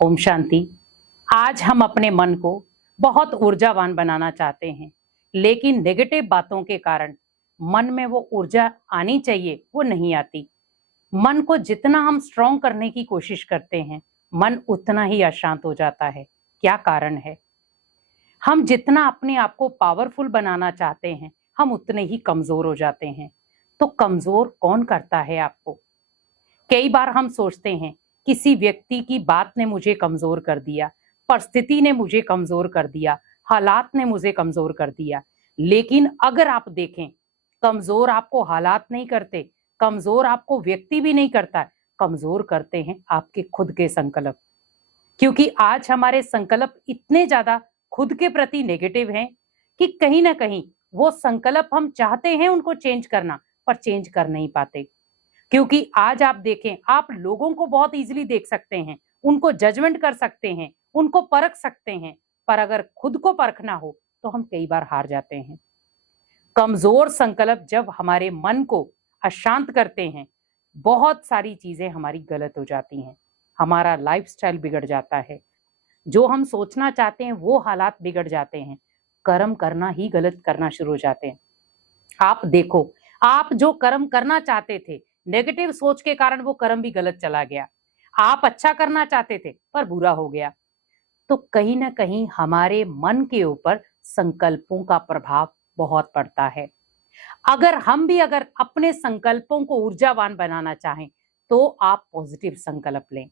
ओम शांति। आज हम अपने मन को बहुत ऊर्जावान बनाना चाहते हैं, लेकिन नेगेटिव बातों के कारण मन में वो ऊर्जा आनी चाहिए वो नहीं आती। मन को जितना हम स्ट्रॉन्ग करने की कोशिश करते हैं, मन उतना ही अशांत हो जाता है। क्या कारण है? हम जितना अपने आप को पावरफुल बनाना चाहते हैं, हम उतने ही कमजोर हो जाते हैं। तो कमजोर कौन करता है आपको? कई बार हम सोचते हैं किसी व्यक्ति की बात ने मुझे कमजोर कर दिया, परिस्थिति ने मुझे कमजोर कर दिया, हालात ने मुझे कमजोर कर दिया। लेकिन अगर आप देखें, कमजोर आपको हालात नहीं करते, कमजोर आपको व्यक्ति भी नहीं करता है, कमजोर करते हैं आपके खुद के संकल्प। क्योंकि आज हमारे संकल्प इतने ज्यादा खुद के प्रति नेगेटिव हैं कि कहीं ना कहीं वो संकल्प हम चाहते हैं उनको चेंज करना, पर चेंज कर नहीं पाते। क्योंकि आज आप देखें, आप लोगों को बहुत इजीली देख सकते हैं, उनको जजमेंट कर सकते हैं, उनको परख सकते हैं, पर अगर खुद को परखना हो तो हम कई बार हार जाते हैं। कमजोर संकल्प जब हमारे मन को अशांत करते हैं, बहुत सारी चीजें हमारी गलत हो जाती हैं। हमारा लाइफस्टाइल बिगड़ जाता है, जो हम सोचना चाहते हैं वो हालात बिगड़ जाते हैं, कर्म करना ही गलत करना शुरू हो जाते हैं। आप देखो, आप जो कर्म करना चाहते थे, नेगेटिव सोच के कारण वो कर्म भी गलत चला गया। आप अच्छा करना चाहते थे पर बुरा हो गया। तो कहीं ना कहीं हमारे मन के ऊपर संकल्पों का प्रभाव बहुत पड़ता है। अगर अपने संकल्पों को ऊर्जावान बनाना चाहें तो आप पॉजिटिव संकल्प लें।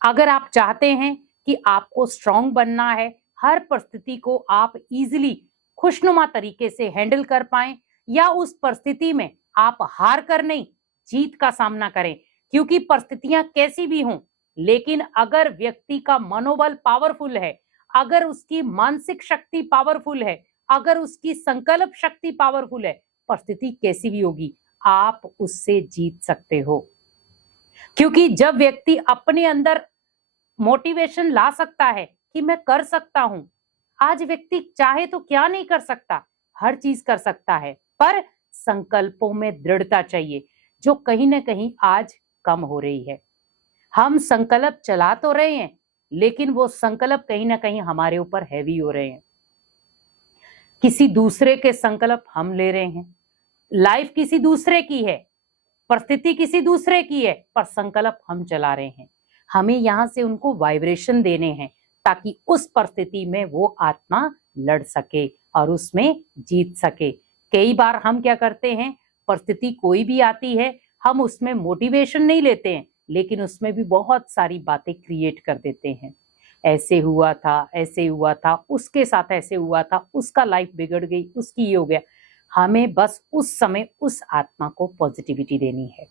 अगर आप चाहते हैं कि आपको स्ट्रांग बनना है, हर परिस्थिति को आप इजीली खुशनुमा तरीके से हैंडल कर पाएं, या उस परिस्थिति में आप हार कर नहीं, जीत का सामना करें। क्योंकि परिस्थितियां कैसी भी हों, लेकिन अगर व्यक्ति का मनोबल पावरफुल है, अगर उसकी मानसिक शक्ति पावरफुल है, अगर उसकी संकल्प शक्ति पावरफुल है, परिस्थिति कैसी भी होगी आप उससे जीत सकते हो। क्योंकि जब व्यक्ति अपने अंदर मोटिवेशन ला सकता है कि मैं कर सकता हूं, आज व्यक्ति चाहे तो क्या नहीं कर सकता, हर चीज कर सकता है, पर संकल्पों में दृढ़ता चाहिए, जो कहीं ना कहीं आज कम हो रही है। हम संकल्प चला तो रहे हैं, लेकिन वो संकल्प कहीं ना कहीं हमारे ऊपर हैवी हो रहे हैं। किसी दूसरे के संकल्प हम ले रहे हैं, लाइफ किसी दूसरे की है, परिस्थिति किसी दूसरे की है, पर संकल्प हम चला रहे हैं। हमें यहां से उनको वाइब्रेशन देने हैं ताकि उस परिस्थिति में वो आत्मा लड़ सके और उसमें जीत सके। कई बार हम क्या करते हैं, परिस्थिति कोई भी आती है, हम उसमें मोटिवेशन नहीं लेते हैं, लेकिन उसमें भी बहुत सारी बातें क्रिएट कर देते हैं। ऐसे हुआ था, ऐसे हुआ था, उसके साथ ऐसे हुआ था, उसका लाइफ बिगड़ गई, उसकी ये हो गया। हमें बस उस समय उस आत्मा को पॉजिटिविटी देनी है,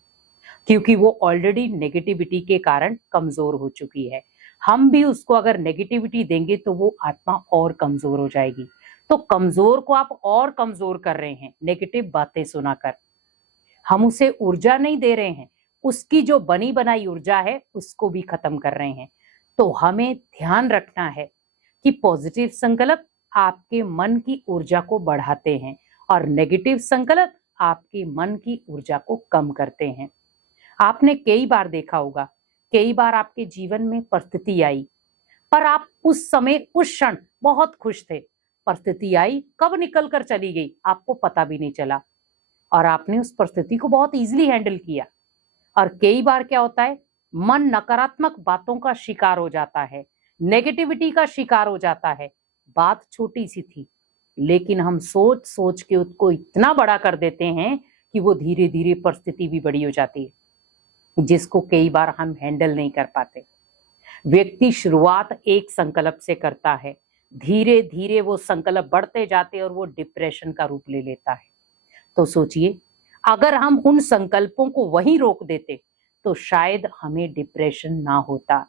क्योंकि वो ऑलरेडी नेगेटिविटी के कारण कमजोर हो चुकी है। हम भी उसको अगर नेगेटिविटी देंगे तो वो आत्मा और कमजोर हो जाएगी। तो कमजोर को आप और कमजोर कर रहे हैं नेगेटिव बातें सुनाकर। हम उसे ऊर्जा नहीं दे रहे हैं, उसकी जो बनी बनाई ऊर्जा है उसको भी खत्म कर रहे हैं। तो हमें ध्यान रखना है कि पॉजिटिव संकल्प आपके मन की ऊर्जा को बढ़ाते हैं और नेगेटिव संकल्प आपके मन की ऊर्जा को कम करते हैं। आपने कई बार देखा होगा, कई बार आपके जीवन में परिस्थिति आई, पर आप उस समय उस क्षण बहुत खुश थे। परिस्थिति आई, कब निकल कर चली गई आपको पता भी नहीं चला, और आपने उस परिस्थिति को बहुत इजीली हैंडल किया। और कई बार क्या होता है, मन नकारात्मक बातों का शिकार हो जाता है, नेगेटिविटी का शिकार हो जाता है। बात छोटी सी थी, लेकिन हम सोच सोच के उसको इतना बड़ा कर देते हैं कि वो धीरे धीरे परिस्थिति भी बड़ी हो जाती है, जिसको कई बार हम हैंडल नहीं कर पाते। व्यक्ति शुरुआत एक संकल्प से करता है, धीरे धीरे वो संकल्प बढ़ते जाते और वो डिप्रेशन का रूप ले लेता है। तो सोचिए, अगर हम उन संकल्पों को वहीं रोक देते तो शायद हमें डिप्रेशन ना होता,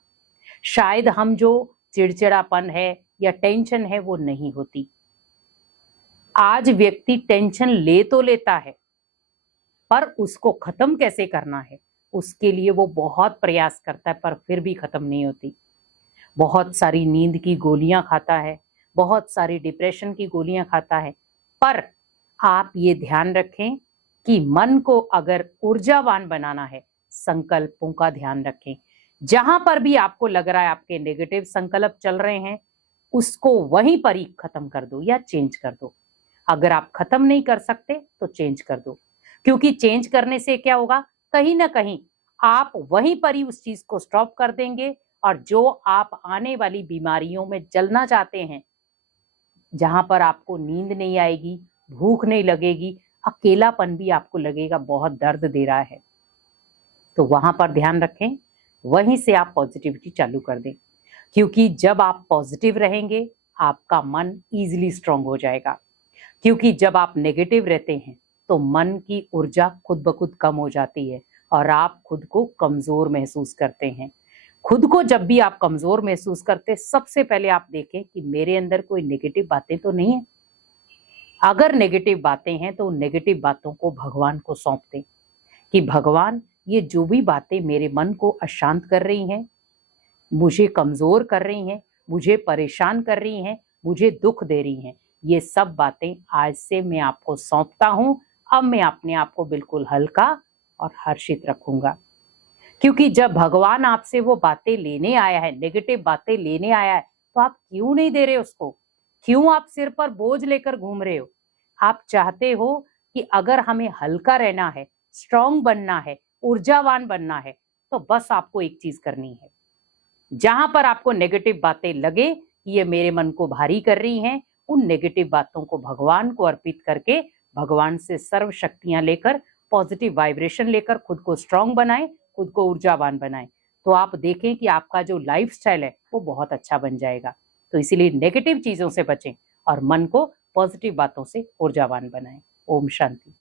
शायद हम जो चिड़चिड़ापन है या टेंशन है वो नहीं होती। आज व्यक्ति टेंशन ले तो लेता है, पर उसको खत्म कैसे करना है उसके लिए वो बहुत प्रयास करता है, पर फिर भी खत्म नहीं होती। बहुत सारी नींद की गोलियां खाता है, बहुत सारी डिप्रेशन की गोलियां खाता है, पर आप ये ध्यान रखें कि मन को अगर ऊर्जावान बनाना है, संकल्पों का ध्यान रखें जहां पर भी आपको लग रहा है आपके नेगेटिव संकल्प चल रहे हैं, उसको वहीं पर ही खत्म कर दो या चेंज कर दो। अगर आप खत्म नहीं कर सकते तो चेंज कर दो, क्योंकि चेंज करने से क्या होगा, कहीं ना कहीं आप वहीं पर ही उस चीज को स्टॉप कर देंगे, और जो आप आने वाली बीमारियों में जलना चाहते हैं, जहां पर आपको नींद नहीं आएगी, भूख नहीं लगेगी, अकेलापन भी आपको लगेगा बहुत दर्द दे रहा है, तो वहां पर ध्यान रखें, वहीं से आप पॉजिटिविटी चालू कर दें। क्योंकि जब आप पॉजिटिव रहेंगे, आपका मन इजीली स्ट्रांग हो जाएगा। क्योंकि जब आप नेगेटिव रहते हैं तो मन की ऊर्जा खुद ब खुद कम हो जाती है और आप खुद को कमजोर महसूस करते हैं। खुद को जब भी आप कमजोर महसूस करते, सबसे पहले आप देखें कि मेरे अंदर कोई नेगेटिव बातें तो नहीं है। अगर नेगेटिव बातें हैं तो नेगेटिव बातों को भगवान को सौंप दें कि भगवान, ये जो भी बातें मेरे मन को अशांत कर रही हैं, मुझे कमजोर कर रही हैं, मुझे परेशान कर रही हैं, मुझे दुख दे रही हैं, ये सब बातें आज से मैं आपको सौंपता हूं। अब मैं अपने आप को बिल्कुल हल्का और हर्षित रखूंगा। क्योंकि जब भगवान आपसे वो बातें लेने आया है, नेगेटिव बातें लेने आया है, तो आप क्यों नहीं दे रहे उसको? क्यों आप सिर पर बोझ लेकर घूम रहे हो? आप चाहते हो कि अगर हमें हल्का रहना है, स्ट्रांग बनना है, ऊर्जावान बनना है, तो बस आपको एक चीज करनी है। जहां पर आपको नेगेटिव बातें लगे कि ये मेरे मन को भारी कर रही हैं, उन नेगेटिव बातों को भगवान को अर्पित करके, भगवान से सर्व शक्तियां लेकर, पॉजिटिव वाइब्रेशन लेकर खुद को स्ट्रांग बनाएं, खुद को ऊर्जावान बनाएं। तो आप देखें कि आपका जो लाइफस्टाइल है वो बहुत अच्छा बन जाएगा। तो इसीलिए नेगेटिव चीजों से बचें और मन को पॉजिटिव बातों से ऊर्जावान बनाएं। ओम शांति।